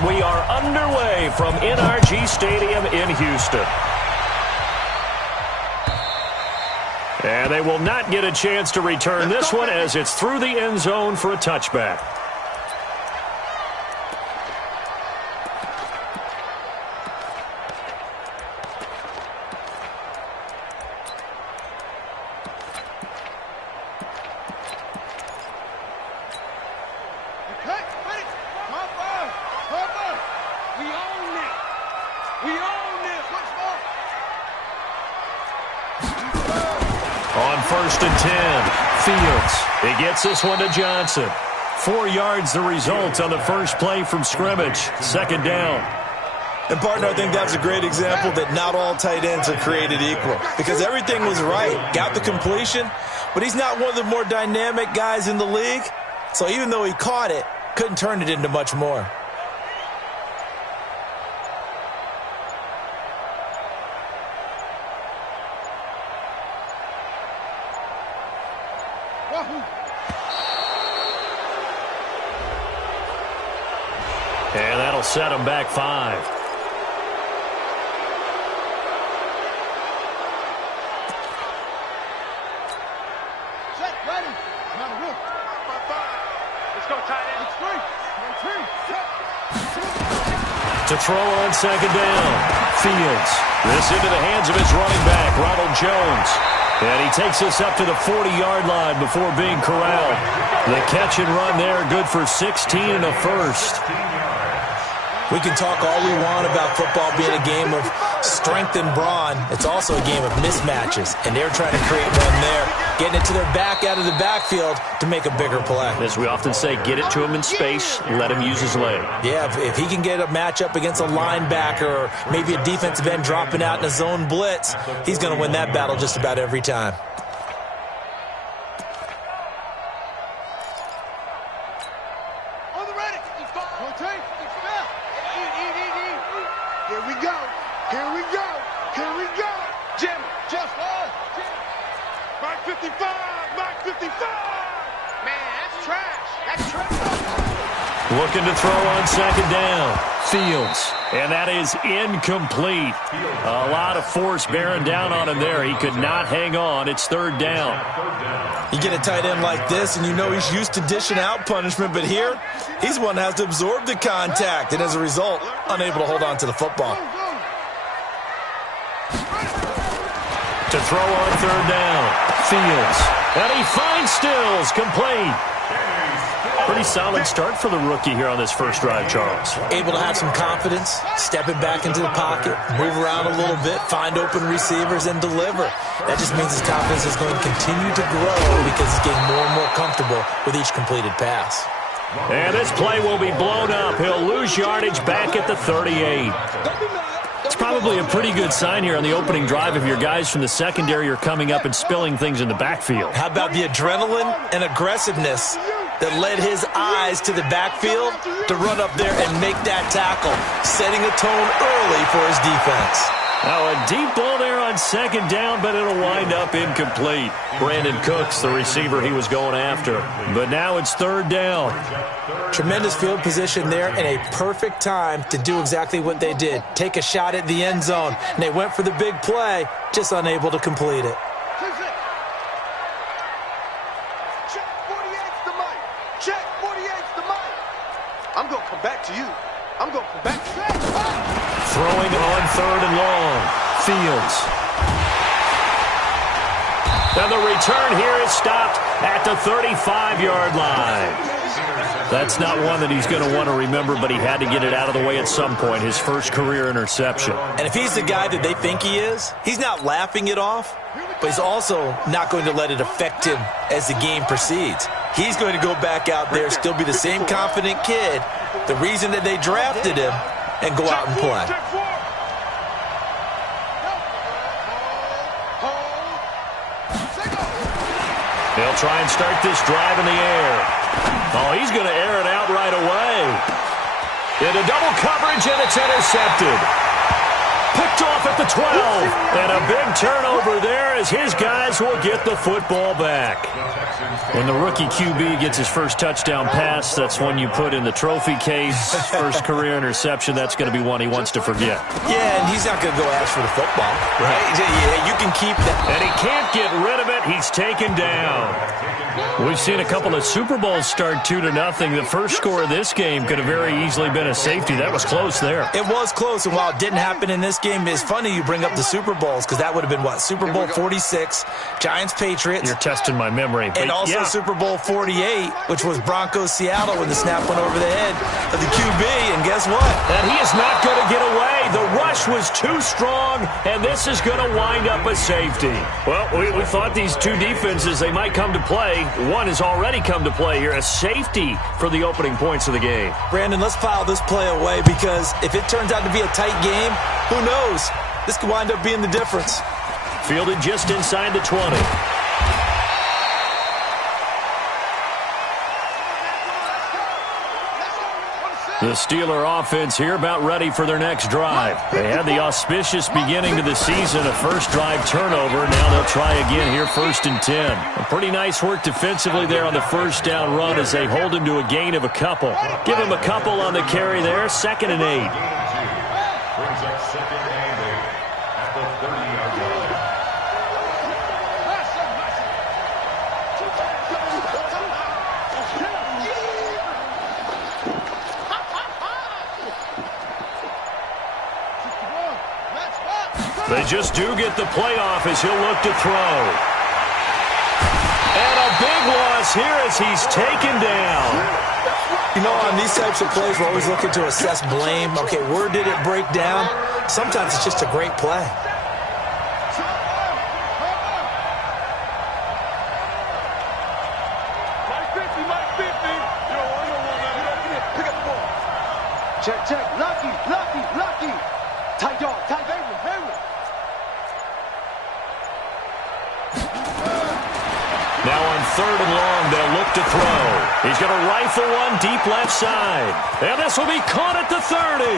And we are underway from NRG Stadium in Houston. And they will not get a chance to return this one as it's through the end zone for a touchback. On 1st and 10, Fields. He gets this one to Johnson. 4 yards the result on the first play from scrimmage. 2nd down. And, partner, I think that was a great example that not all tight ends are created equal. Because everything was right. Got the completion, but he's not one of the more dynamic guys in the league. So even though he caught it, couldn't turn it into much more. And that'll set him back 5. Set, ready. Not a rip. 5. Let's go, tight end. It's 3. To throw on 2nd down. Fields. This into the hands of his running back, Ronald Jones. And he takes this up to the 40-yard line before being corralled. The catch and run there, good for 16 and a first. We can talk all we want about football being a game of strength and brawn. It's also a game of mismatches, and they're trying to create one there, getting it to their back out of the backfield to make a bigger play. As we often say, get it to him in space, let him use his leg. Yeah, if he can get a matchup against a linebacker or maybe a defensive end dropping out in a zone blitz, he's going to win that battle just about every time. Looking to throw on 2nd down. Fields. And that is incomplete. A lot of force bearing down on him there. He could not hang on. It's 3rd down. You get a tight end like this, and you know he's used to dishing out punishment, but here, he's one that has to absorb the contact, and as a result, unable to hold on to the football. To throw on 3rd down. Fields. And he finds Stills. Complete. Pretty solid start for the rookie here on this first drive, Charles. Able to have some confidence, stepping back into the pocket, move around a little bit, find open receivers, and deliver. That just means his confidence is going to continue to grow because he's getting more and more comfortable with each completed pass. And this play will be blown up. He'll lose yardage back at the 38. It's probably a pretty good sign here on the opening drive if your guys from the secondary are coming up and spilling things in the backfield. How about the adrenaline and aggressiveness that led his eyes to the backfield to run up there and make that tackle, setting a tone early for his defense. Now a deep ball there on 2nd down, but it'll wind up incomplete. Brandon Cooks, the receiver he was going after. But now it's 3rd down. Tremendous field position there and a perfect time to do exactly what they did. Take a shot at the end zone. And they went for the big play, just unable to complete it. I'm going to come back to you. I'm going to come back to you. Throwing on 3rd and long. Fields. And the return here is stopped at the 35-yard line. That's not one that he's going to want to remember, but he had to get it out of the way at some point, his first career interception. And if he's the guy that they think he is, he's not laughing it off, but he's also not going to let it affect him as the game proceeds. He's going to go back out there, still be the same confident kid, the reason that they drafted him, and go out and play. They'll try and start this drive in the air. Oh, he's going to air it out right away. Into double coverage, and it's intercepted. Picked off at the 12. And a big turnover there as his guys will get the football back. When the rookie QB gets his first touchdown pass, that's one you put in the trophy case. First career interception, that's going to be one he wants to forget. Yeah, and he's not going to go ask for the football, right? Yeah, you can keep that. And he can't get rid of it. He's taken down. We've seen a couple of Super Bowls start 2-0. The first score of this game could have very easily been a safety. That was close there. It was close, and while it didn't happen in this game, it's funny you bring up the Super Bowls because that would have been, what, Super Bowl 46, Giants-Patriots. You're testing my memory. And also Super Bowl 48, which was Broncos-Seattle when the snap went over the head of the QB, and guess what? And he is not going to get away. The rush was too strong, and this is going to wind up a safety. Well, we thought these two defenses, they might come to play. One has already come to play here, a safety for the opening points of the game. Brandon, let's file this play away because if it turns out to be a tight game, who knows? This could wind up being the difference. Fielded just inside the 20. The Steeler offense here about ready for their next drive. They had the auspicious beginning to the season, a first drive turnover. Now they'll try again here, 1st and 10. A pretty nice work defensively there on the first down run as they hold him to a gain of a couple. Give him a couple on the carry there, 2nd and 8. They just do get the playoff as he'll look to throw. And a big loss here as he's taken down. You know, on these types of plays, we're always looking to assess blame. Okay, where did it break down? Sometimes it's just a great play. Check. Lucky. Tight dog. Hayward. Now on 3rd and long, they'll look to throw. He's going to rifle one deep left side. And this will be caught at the 30.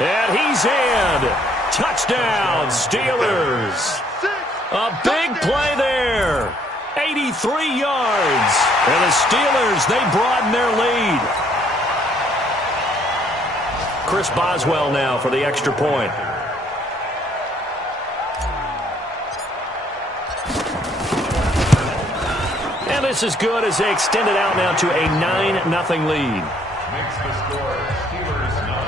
And he's in. Touchdown, Steelers. A big play there. 83 yards. And the Steelers, they broaden their lead. Chris Boswell now for the extra point. And this is good as they extend it out now to a 9-0 lead. Makes the score Steelers 9,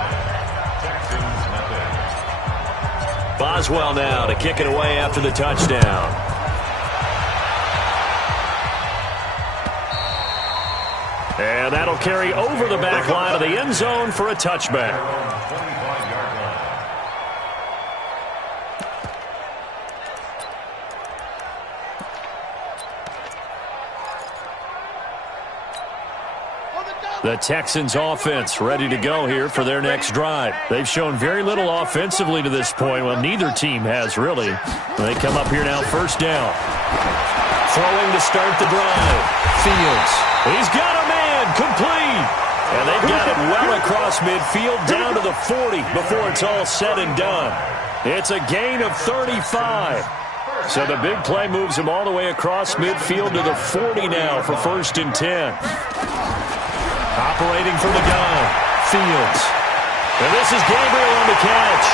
Texans nothing. Boswell now to kick it away after the touchdown. And that'll carry over the back line of the end zone for a touchback. The Texans offense ready to go here for their next drive. They've shown very little offensively to this point. Well, neither team has really. They come up here now, 1st down. Throwing to start the drive. Fields. He's got a man complete. And they've got it well across midfield down to the 40 before it's all said and done. It's a gain of 35. So the big play moves him all the way across midfield to the 40 now for 1st and 10. Operating from the gun, Fields. And this is Gabriel on the catch.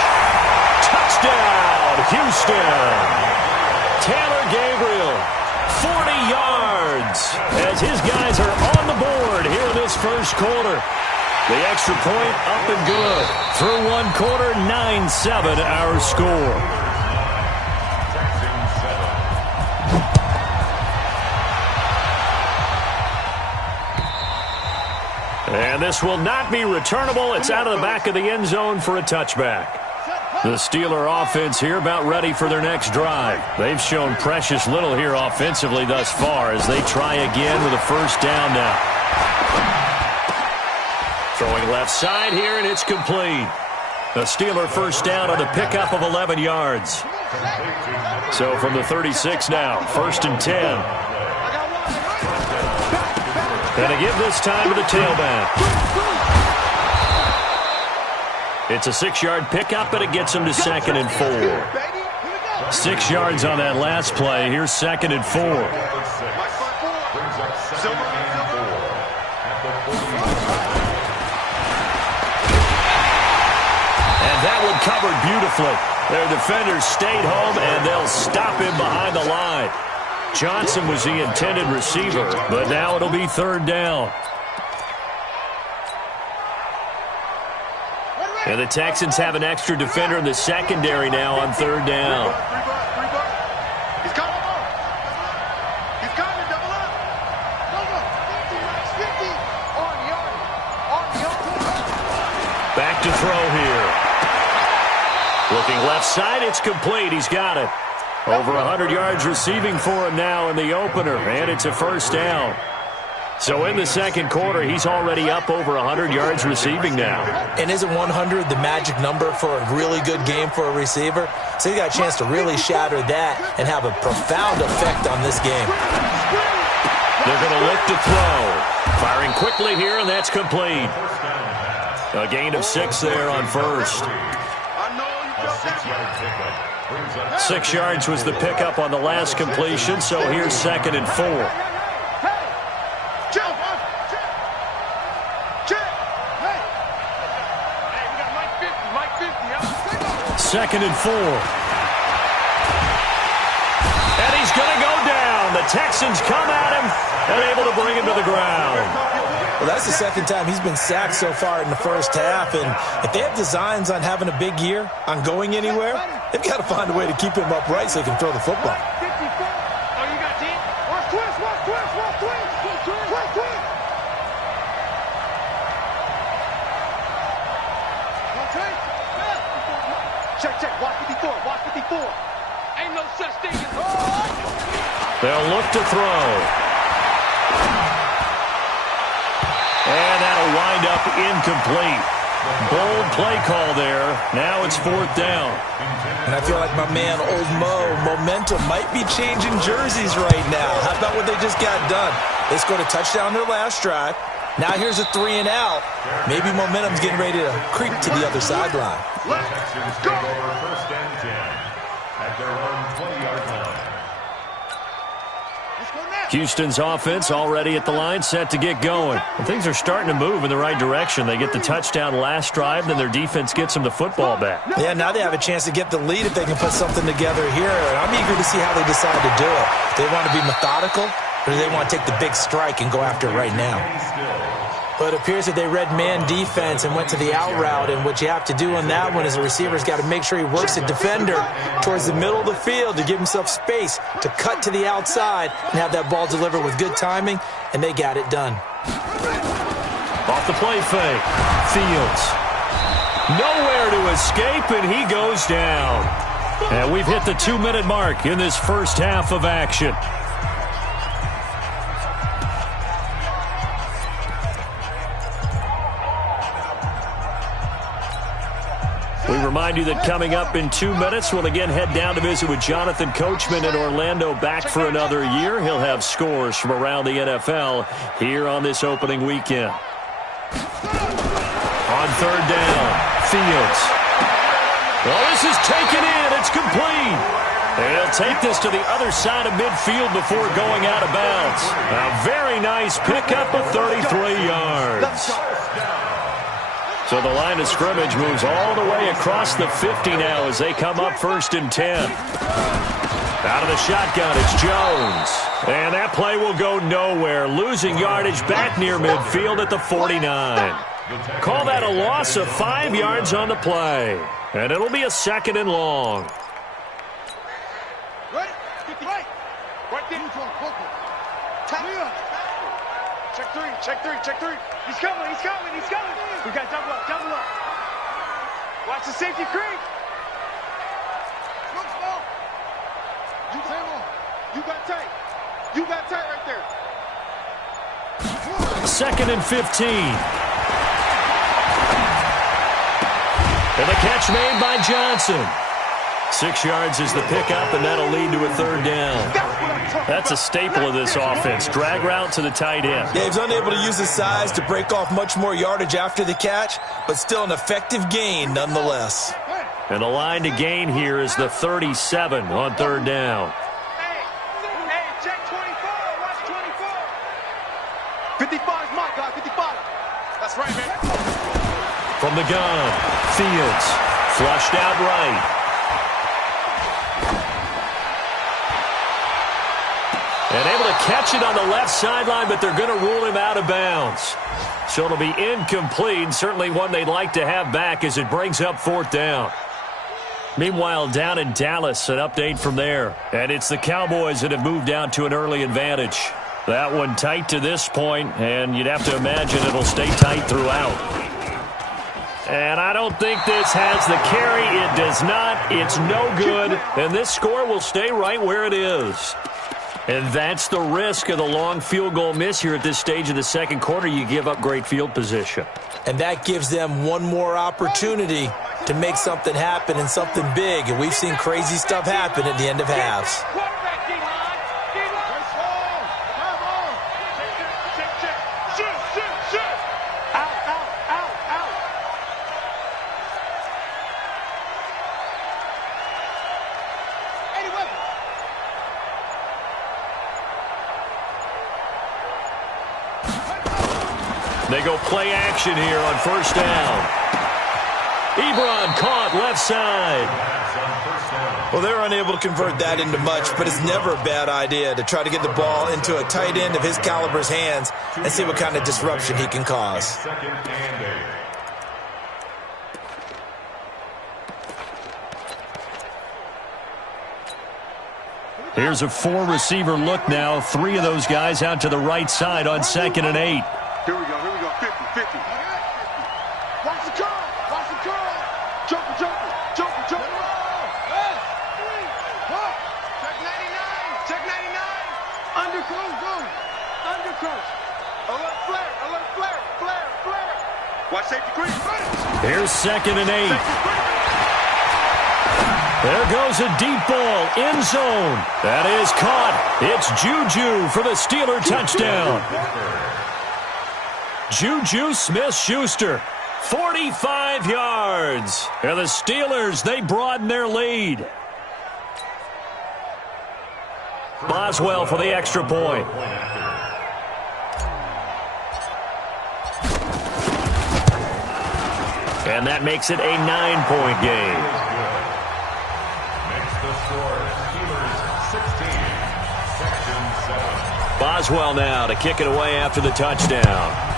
Touchdown, Houston. Taylor Gabriel, 40 yards, as his guys are on the board here in this first quarter. The extra point up and good. Through one quarter, 9-7 our score. And this will not be returnable. It's out of the back of the end zone for a touchback. The Steeler offense here about ready for their next drive. They've shown precious little here offensively thus far as they try again with a 1st down now. Throwing left side here, and it's complete. The Steeler 1st down on the pickup of 11 yards. So from the 36 now, 1st and 10. Going to give this time to the tailback. It's a 6-yard pickup, and it gets him to 2nd and 4. 6 yards on that last play. Here's 2nd and 4. And that one covered beautifully. Their defenders stayed home, and they'll stop him behind the line. Johnson was the intended receiver, but now it'll be 3rd down. And the Texans have an extra defender in the secondary now on 3rd down. He's coming. He's coming. Double up. Back to throw here. Looking left side, it's complete. He's got it. Over 100 yards receiving for him now in the opener, and it's a 1st down. So in the 2nd quarter, he's already up over 100 yards receiving now. And isn't 100 the magic number for a really good game for a receiver? So he got a chance to really shatter that and have a profound effect on this game. They're going to look to throw. Firing quickly here, and that's complete. A gain of 6 there on 1st. 6 yards was the pickup on the last completion, so here's 2nd and 4. 2nd and 4. And he's going to go down. The Texans come at him and able to bring him to the ground. Well, that's the 2nd time he's been sacked so far in the 1st half. And if they have designs on having a big year, on going anywhere, they've got to find a way to keep him upright so he can throw the football. Check. Watch 54. Ain't no such thing as... They'll look to throw. And that'll wind up incomplete. Bold play call there. Now it's 4th down. And I feel like my man, Old Mo, momentum might be changing jerseys right now. How about what they just got done? They scored a touchdown their last drive. Now here's a 3 and out. Maybe momentum's getting ready to creep to the other sideline. Texans take over 1st and 10 at their own 20-yard line. Houston's offense already at the line, set to get going. And things are starting to move in the right direction. They get the touchdown last drive, then their defense gets them the football back. Yeah, now they have a chance to get the lead if they can put something together here. I'm eager to see how they decide to do it. Do they want to be methodical, or do they want to take the big strike and go after it right now? But it appears that they read man defense and went to the out route, and what you have to do on that one is the receiver's got to make sure he works the defender towards the middle of the field to give himself space to cut to the outside and have that ball delivered with good timing, and they got it done. Off the play fake. Fields. Nowhere to escape, and he goes down. And we've hit the 2-minute mark in this 1st half of action. We remind you that coming up in 2 minutes, we'll again head down to visit with Jonathan Coachman in Orlando, back for another year. He'll have scores from around the NFL here on this opening weekend. On 3rd down, Fields. Well, this is taken in. It's complete. And he'll take this to the other side of midfield before going out of bounds. A very nice pickup of 33 yards. So the line of scrimmage moves all the way across the 50 now as they come up 1st and 10. Out of the shotgun, it's Jones. And that play will go nowhere. Losing yardage back near midfield at the 49. Call that a loss of 5 yards on the play. And it'll be a 2nd and long. Ready? 50. Right there. Check 3. He's coming. We got double up. Watch the safety creep. Look, small. You got tight right there. 2nd and 15. And the catch made by Johnson. 6 yards is the pickup, and that'll lead to a 3rd down. That's a staple of this offense. Drag route to the tight end. Yeah, he's unable to use his size to break off much more yardage after the catch, but still an effective gain nonetheless. And the line to gain here is the 37 on third down. Hey, check 24. Watch 24. 55 is my guy, 55. That's right, man. From the gun, Fields flushed out right. And able to catch it on the left sideline, but they're going to rule him out of bounds. So it'll be incomplete, certainly one they'd like to have back as it brings up fourth down. Meanwhile, down in Dallas, an update from there. And it's the Cowboys that have moved out to an early advantage. That one tight to this point, and you'd have to imagine it'll stay tight throughout. And I don't think this has the carry. It does not. It's no good. And this score will stay right where it is. And that's the risk of the long field goal miss here at this stage of the second quarter. You give up great field position. And that gives them one more opportunity to make something happen and something big. And we've seen crazy stuff happen at the end of halves. They go play action here on first down. Ebron caught left side. Well, they're unable to convert that into much, but it's never a bad idea to try to get the ball into a tight end of his caliber's hands and see what kind of disruption he can cause. Here's a four-receiver look now. Three of those guys out to the right side on 2nd and 8. Here we go, 50, 50. Watch the curl, watch the curl. Jumper, jumper, jumper, jumper. Check 99, check 99. Undercross, go. Undercross. Alert flare, flare, flare. Watch safety green. Here's 2nd and 8. There goes a deep ball, end zone. That is caught. It's Juju for the Steeler touchdown. Juju Smith-Schuster, 45 yards. And the Steelers, they broaden their lead. Boswell for the extra point. And that makes it a 9-point game. Makes the score Steelers 16, Section 7. Boswell now to kick it away after the touchdown.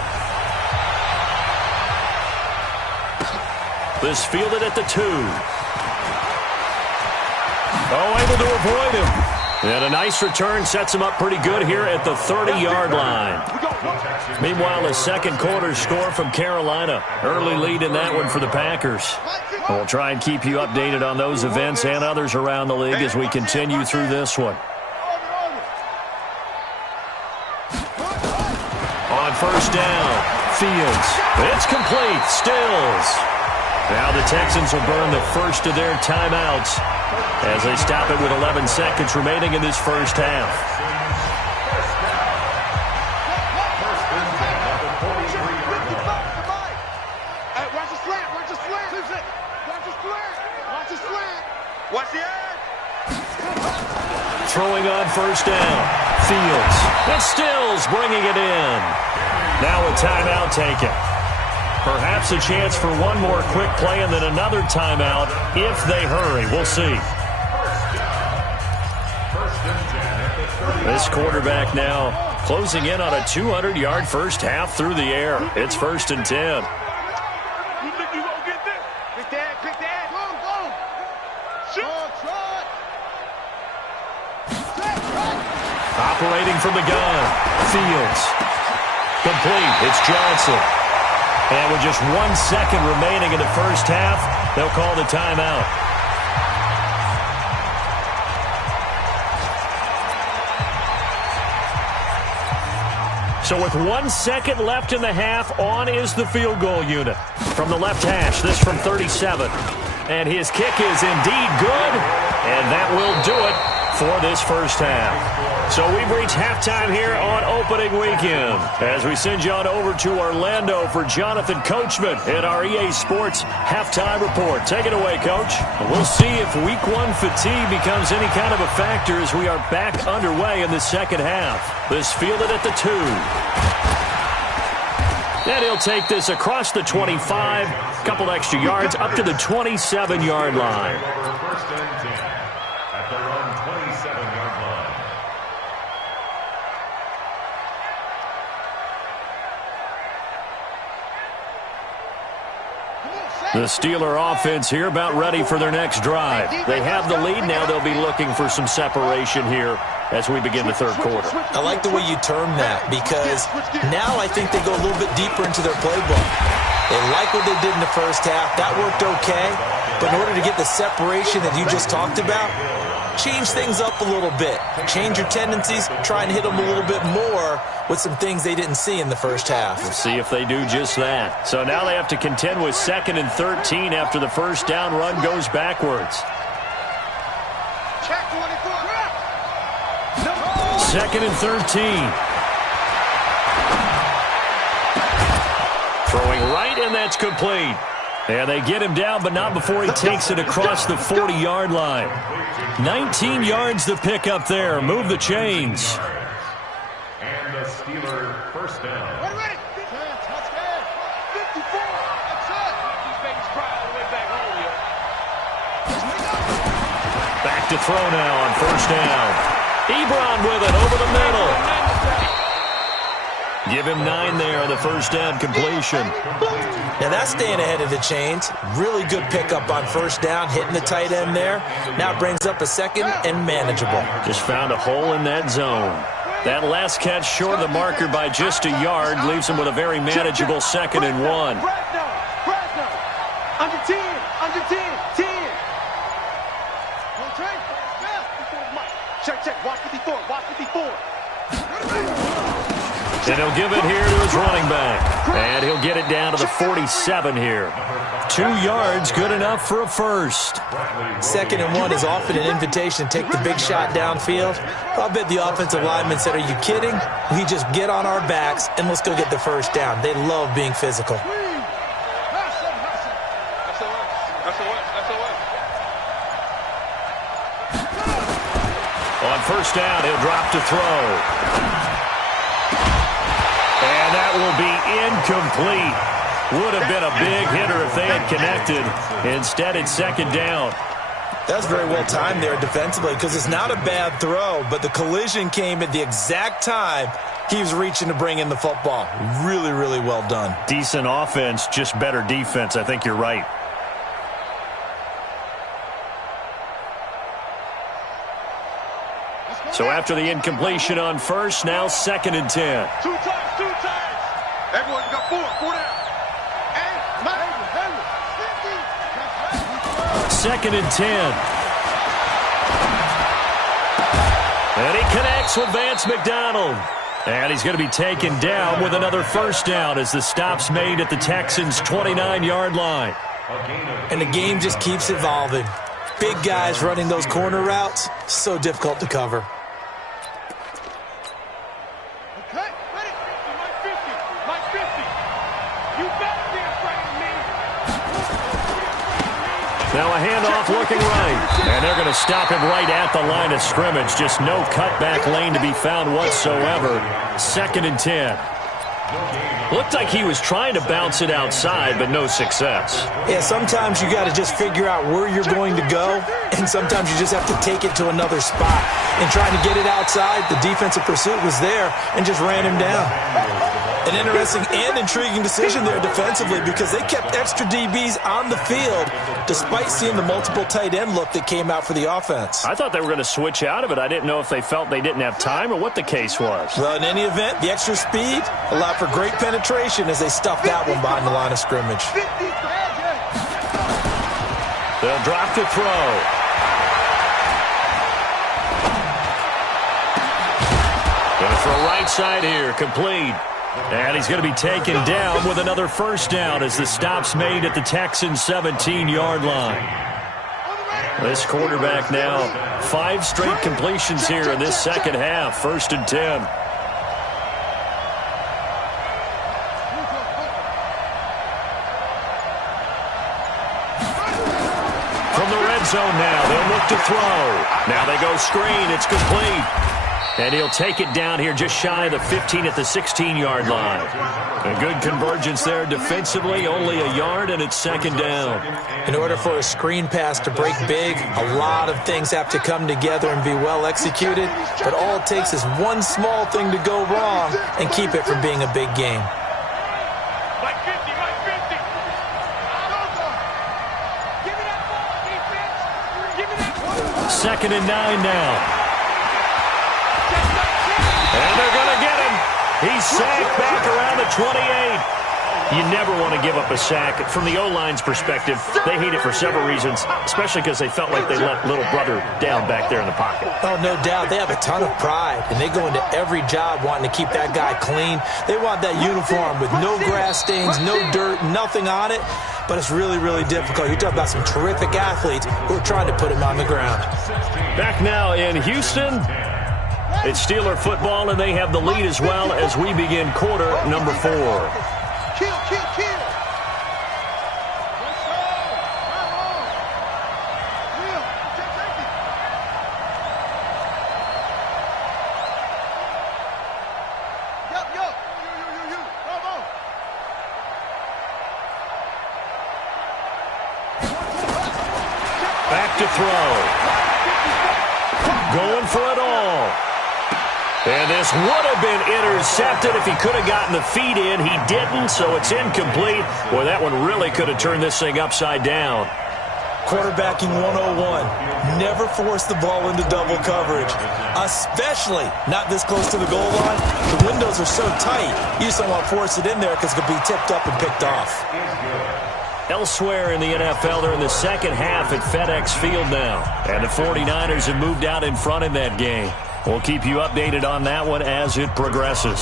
This fielded at the 2. Oh, able to avoid him. And a nice return sets him up pretty good here at the 30-yard line. Meanwhile, a second quarter score from Carolina. Early lead in that one for the Packers. And we'll try and keep you updated on those events and others around the league as we continue through this one. On first down, Fields. It's complete. Stills. Now the Texans will burn the first of their timeouts as they stop it with 11 seconds remaining in this first half. Watch the slant, watch the slant. Watch the slant, watch the slant. Watch the edge. Throwing on first down, Fields. And Stills bringing it in. Now a timeout taken. Perhaps a chance for one more quick play and then another timeout if they hurry. We'll see. This quarterback now closing in on a 200-yard first half through the air. It's 1st and 10. You think you gonna get this? Pick that. Boom. Shoot. Operating from the gun, Fields. Complete. It's Johnson. And with just 1 second remaining in the first half, they'll call the timeout. So with 1 second left in the half, on is the field goal unit. From the left hash, this from 37. And his kick is indeed good, and that will do it for this first half. So we've reached halftime here on opening weekend as we send you on over to Orlando for Jonathan Coachman in our EA Sports halftime report. Take it away, Coach. We'll see if week one fatigue becomes any kind of a factor as we are back underway in the second half. This fielded at the 2. And he'll take this across the 25, couple extra yards up to the 27-yard line. First and 10 at their own 27-yard line. The Steeler offense here about ready for their next drive. They have the lead. Now they'll be looking for some separation here as we begin the third quarter. I like the way you term that because now I think they go a little bit deeper into their playbook. They like what they did in the first half. That worked okay. But in order to get the separation that you just talked about, change things up a little bit. Change your tendencies. Try and hit them a little bit more with some things they didn't see in the first half. We'll see if they do just that. So now they have to contend with 2nd and 13 after the first down run goes backwards. Check 24. 2nd and 13. Throwing right, and that's complete. And they get him down, but not before he takes it across the 40-yard line. 19 yards to pick up there. Move the chains. And the Steeler first down. Ready. 54. That's it. These babies cry all the way back home, yo. Back to throw now on first down. Ebron with it over the middle. Give him 9 there on the first down completion. Now that's staying ahead of the chains. Really good pickup on first down, hitting the tight end there. Now it brings up a second and manageable. Just found a hole in that zone. That last catch short of the marker by just a yard leaves him with a very manageable 2nd and 1. Fresno. Under 10. 10. Check. Watch 54. And he'll give it here to his running back. And he'll get it down to the 47 here. 2 yards, good enough for a first. 2nd and 1 is often an invitation to take the big shot downfield. I'll bet the offensive lineman said, are you kidding? We just get on our backs and let's go get the first down. They love being physical. On first down, he'll drop to throw. And that will be incomplete. Would have been a big hitter if they had connected. Instead, it's 2nd down. That's very well timed there defensively because it's not a bad throw, but the collision came at the exact time he was reaching to bring in the football. Really, really well done. Decent offense, just better defense. I think you're right. So after the incompletion on first, now 2nd and 10. 2 times. Everyone got 4 down. And 2nd and 10. And he connects with Vance McDonald. And he's going to be taken down with another first down as the stop's made at the Texans' 29-yard line. And the game just keeps evolving. Big guys running those corner routes, so difficult to cover. Okay, ready? Like 50. You better be afraid of me. Now a handoff looking right. And they're going to stop him right at the line of scrimmage. Just no cutback lane to be found whatsoever. 2nd and 10. Looked like he was trying to bounce it outside, but no success. Yeah, sometimes you got to just figure out where you're going to go, and sometimes you just have to take it to another spot. And trying to get it outside, the defensive pursuit was there and just ran him down. An interesting and intriguing decision there defensively because they kept extra DBs on the field despite seeing the multiple tight end look that came out for the offense. I thought they were going to switch out of it. I didn't know if they felt they didn't have time or what the case was. Well, in any event, the extra speed allowed for great penetration as they stuffed that one behind the line of scrimmage. They'll drop to throw. Going to throw right side here, complete. And he's going to be taken down with another first down as the stop's made at the Texans' 17-yard line. This quarterback now, 5 straight completions here in this second half. 1st and 10. From the red zone now, they'll look to throw. Now they go screen. It's complete. And he'll take it down here just shy of the 15 at the 16-yard line. A good convergence there defensively, only a yard, and it's 2nd down. In order for a screen pass to break big, a lot of things have to come together and be well executed. But all it takes is one small thing to go wrong and keep it from being a big game. 2nd and 9 now. And they're going to get him. He's sacked back around the 28. You never want to give up a sack. From the O-line's perspective, they hate it for several reasons, especially because they felt like they let little brother down back there in the pocket. Oh, no doubt. They have a ton of pride, and they go into every job wanting to keep that guy clean. They want that uniform with no grass stains, no dirt, nothing on it. But it's really, really difficult. You're talking about some terrific athletes who are trying to put him on the ground. Back now in Houston. It's Steeler football, and they have the lead as well as we begin quarter number 4. Kill, kill, kill. Back to throw. Going for it all. And this would have been intercepted if he could have gotten the feet in. He didn't, so it's incomplete. Boy, that one really could have turned this thing upside down. Quarterbacking 101. Never force the ball into double coverage, especially not this close to the goal line. The windows are so tight, you just don't want to force it in there because it could be tipped up and picked off. Elsewhere in the NFL, they're in the second half at FedEx Field now. And the 49ers have moved out in front in that game. We'll keep you updated on that one as it progresses.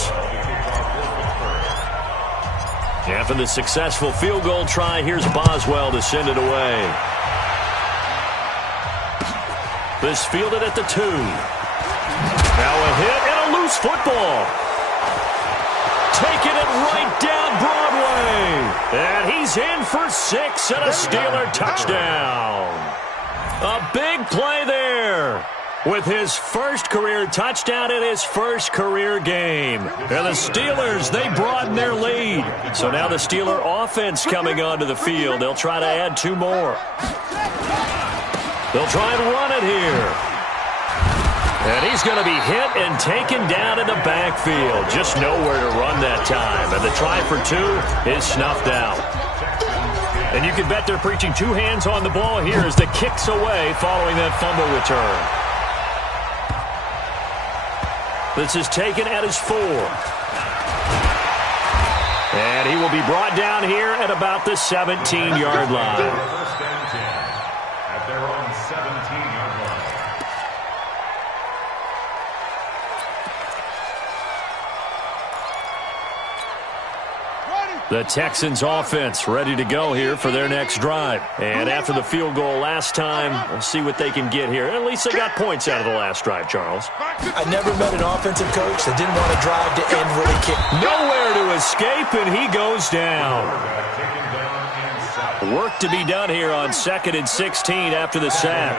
After the successful field goal try, here's Boswell to send it away. This fielded at the 2. Now a hit and a loose football. Taking it right down Broadway. And he's in for 6 and a Steeler touchdown. A big play there. With his first career touchdown in his first career game. And the Steelers, they broaden their lead. So now the Steeler offense coming onto the field. They'll try to add 2 more. They'll try and run it here. And he's going to be hit and taken down in the backfield. Just nowhere to run that time. And the try for 2 is snuffed out. And you can bet they're preaching 2 hands on the ball here as the kick's away following that fumble return. This is taken at his 4. And he will be brought down here at about the 17-yard line. 1st and 10 at their own 17-yard line. The Texans offense ready to go here for their next drive. And after the field goal last time, we'll see what they can get here. At least they got points out of the last drive, Charles. I never met an offensive coach that didn't want to drive to end with a kick. Nowhere to escape, and he goes down. Work to be done here on 2nd and 16 after the sack.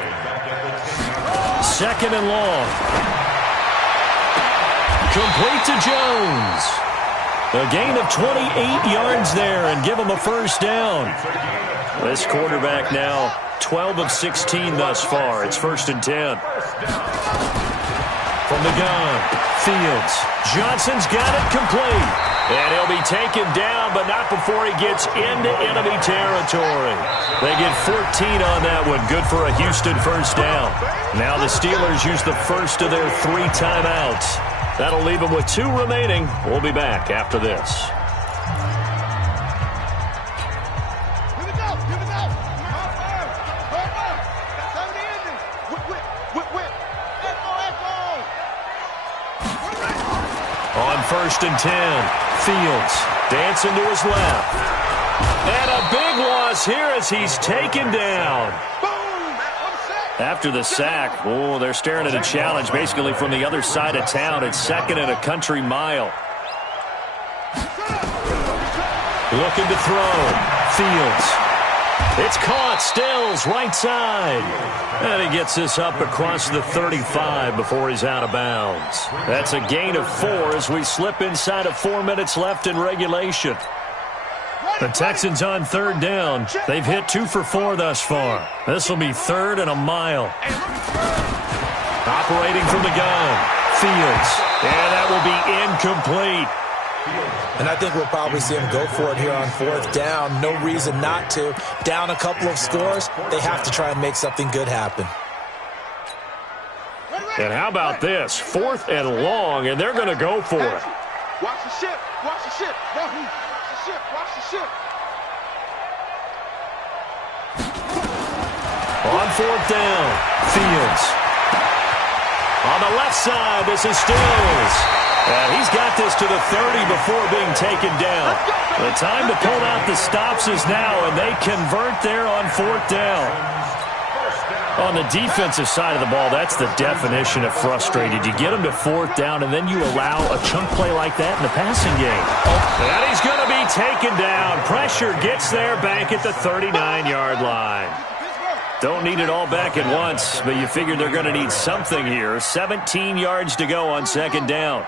2nd and long. Complete to Jones. A gain of 28 yards there and give him a 1st down. This quarterback now 12 of 16 thus far. It's 1st and 10. From the gun, Fields. Johnson's got it complete. And he'll be taken down, but not before he gets into enemy territory. They get 14 on that one. Good for a Houston 1st down. Now the Steelers use the first of their 3 timeouts. That'll leave them with 2 remaining. We'll be back after this. On 1st and 10, Fields dancing to his left. And a big loss here as he's taken down. Boom! After the sack, oh, they're staring at a challenge basically from the other side of town. It's 2nd and a country mile. Looking to throw. Fields. It's caught. Stills, right side. And he gets this up across the 35 before he's out of bounds. That's a gain of 4 as we slip inside of 4 minutes left in regulation. The Texans on 3rd down. They've hit 2 for 4 thus far. This will be 3rd and a mile. Operating from the gun. Fields. And that will be incomplete. And I think we'll probably see him go for it here on 4th down. No reason not to. Down a couple of scores, they have to try and make something good happen. And how about this? 4th and long, and they're going to go for it. Watch the ship. Watch the ship. Watch the ship. Watch the ship. On 4th down, Fields. On the left side, this is Stills. And he's got this to the 30 before being taken down. The time to pull out the stops is now, and they convert there on 4th down. On the defensive side of the ball, that's the definition of frustrated. You get them to 4th down, and then you allow a chunk play like that in the passing game. And he's going to be taken down. Pressure gets there back at the 39-yard line. Don't need it all back at once, but you figure they're going to need something here. 17 yards to go on 2nd down.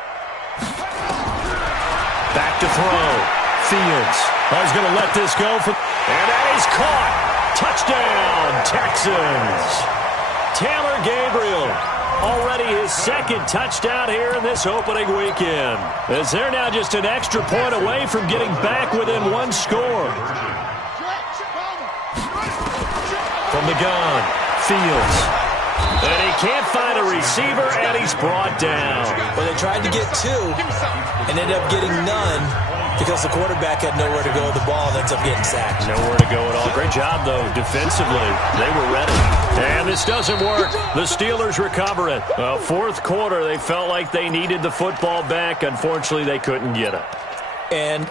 Back to throw. Fields. He's going to let this go. And that is caught. Touchdown, Texans. Taylor Gabriel. Already his 2nd touchdown here in this opening weekend. As they're now just an extra point away from getting back within 1 score. From the gun, Fields. And he can't find a receiver, and he's brought down. Well, they tried to get 2 and ended up getting none because the quarterback had nowhere to go with the ball and ends up getting sacked. Nowhere to go at all. Great job, though, defensively. They were ready. And this doesn't work. The Steelers recover it. Well, 4th quarter, they felt like they needed the football back. Unfortunately, they couldn't get it. And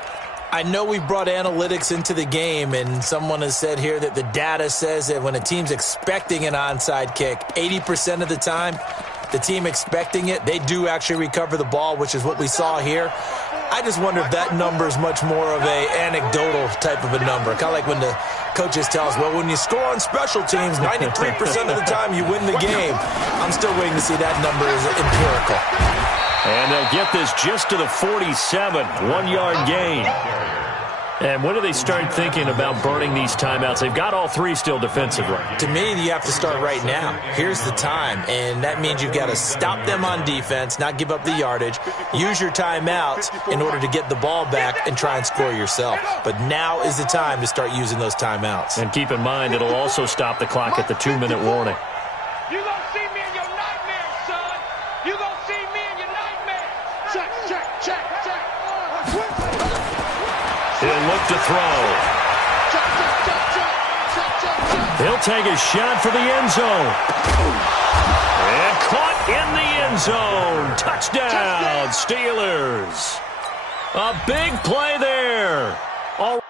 I know we've brought analytics into the game, and someone has said here that the data says that when a team's expecting an onside kick, 80% of the time, the team expecting it, they do actually recover the ball, which is what we saw here. I just wonder if that number is much more of a anecdotal type of a number. Kind of like when the coaches tell us, well, when you score on special teams, 93% of the time you win the game. I'm still waiting to see that number is empirical. And they'll get this just to the 47, 1-yard gain. And when do they start thinking about burning these timeouts? They've got all 3 still defensively. To me, you have to start right now. Here's the time, and that means you've got to stop them on defense, not give up the yardage, use your timeouts in order to get the ball back and try and score yourself. But now is the time to start using those timeouts. And keep in mind, it'll also stop the clock at the 2-minute warning. You gonna see me in your nightmares, son. You gonna see me in your nightmares. Check, check, check, check. He'll look to throw. He'll take a shot for the end zone. And caught in the end zone. Touchdown, Steelers. A big play there. All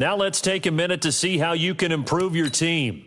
Now let's take a minute to see how you can improve your team.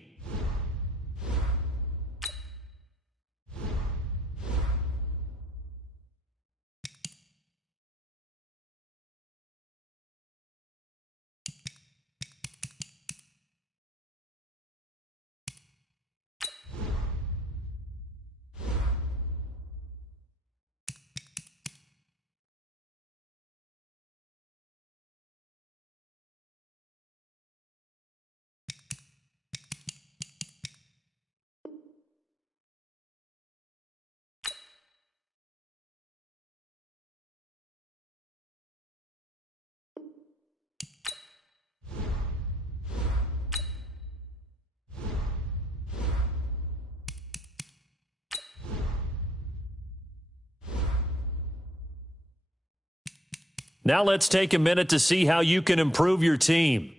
Now let's take a minute to see how you can improve your team.